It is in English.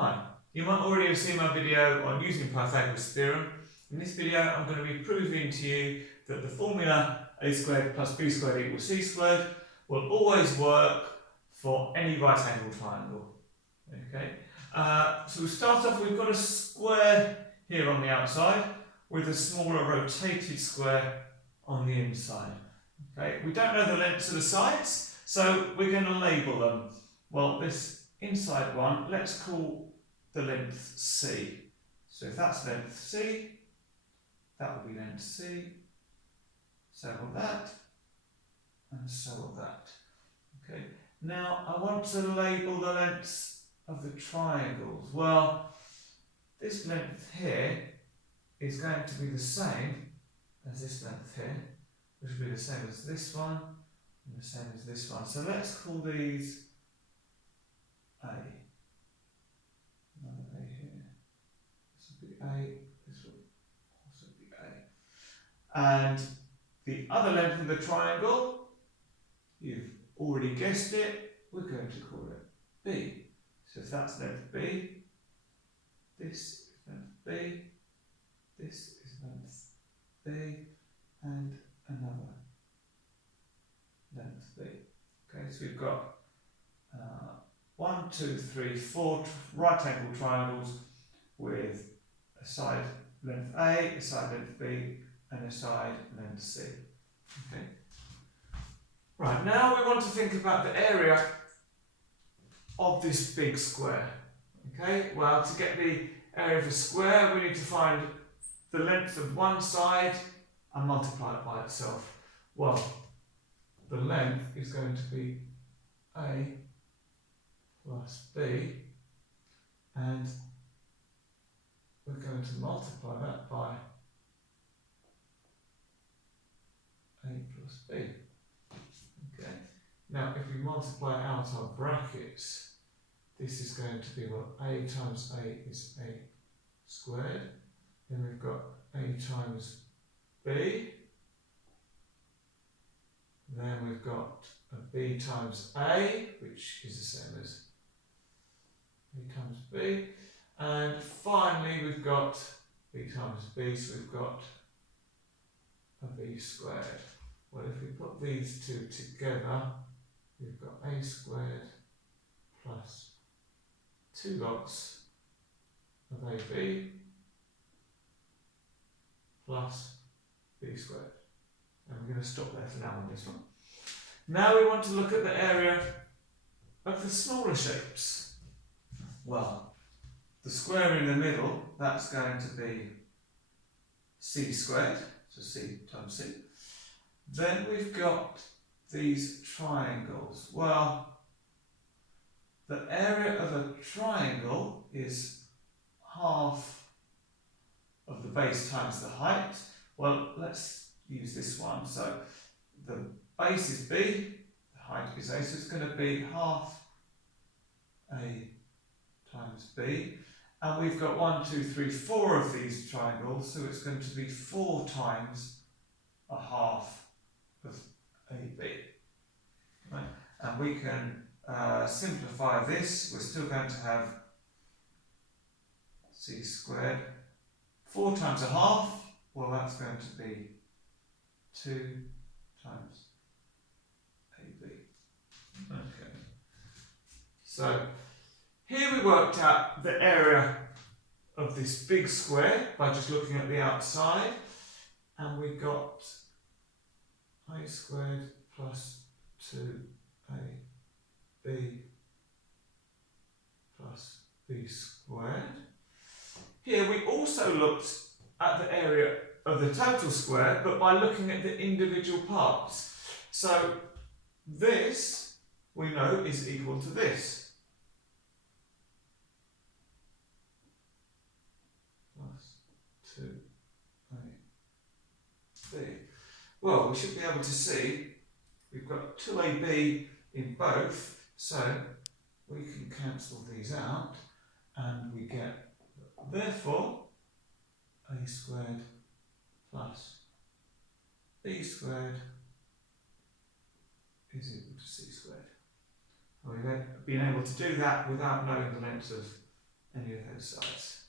Hi, you might already have seen my video on using Pythagoras theorem. In this video I'm going to be proving to you that the formula a squared plus b squared equals c squared will always work for any right angle triangle. Okay, so we start off, we've got a square here on the outside with a smaller rotated square on the inside. Okay, we don't know the lengths of the sides, so we're going to label them. Well, this inside one, let's call the length C. So if that's length C, that will be length C, so will that, and so will that. Okay, now I want to label the lengths of the triangles. Well, this length here is going to be the same as this length here, which will be the same as this one, and the same as this one. So let's call these A. Another A here. This will be A, this will also be A. And the other length of the triangle, you've already guessed it, we're going to call it B. So if that's length B, this is length B, this is length B, and another length B. Okay, so we've got 1, 2, 3, 4 right angle triangles with a side length A, a side length B, and a side length C. Okay. Right, now we want to think about the area of this big square. Okay, well, to get the area of a square, we need to find the length of one side and multiply it by itself. Well, the length is going to be A plus B, and we're going to multiply that by A plus B. Okay. Now, if we multiply out our brackets, this is going to be, well, A times A is A squared. Then we've got A times B. Then we've got a B times A, which is the same as B times B. And finally, we've got B times B, so we've got a B squared. Well, if we put these two together, we've got A squared plus 2 lots of AB plus B squared. And we're going to stop there for now on this one. Now we want to look at the area of the smaller shapes. Well, the square in the middle, that's going to be C squared, so C times C. Then we've got these triangles. Well, the area of a triangle is half of the base times the height. Well, let's use this one. So the base is B, the height is A, so it's going to be half A times B. And we've got 1, 2, 3, 4 of these triangles, so it's going to be 4 times a half of AB. Right? And we can simplify this. We're still going to have C squared. 4 times a half, well, that's going to be 2 times AB. Okay. So here we worked out the area of this big square by just looking at the outside, and we got A squared plus 2AB plus B squared. Here we also looked at the area of the total square, but by looking at the individual parts. So this, we know, is equal to this. Plus 2AB. Well, we should be able to see we've got 2AB in both, so we can cancel these out, and we get, therefore, A squared plus B squared is equal to C squared. And we've been able to do that without knowing the lengths of any of those sides.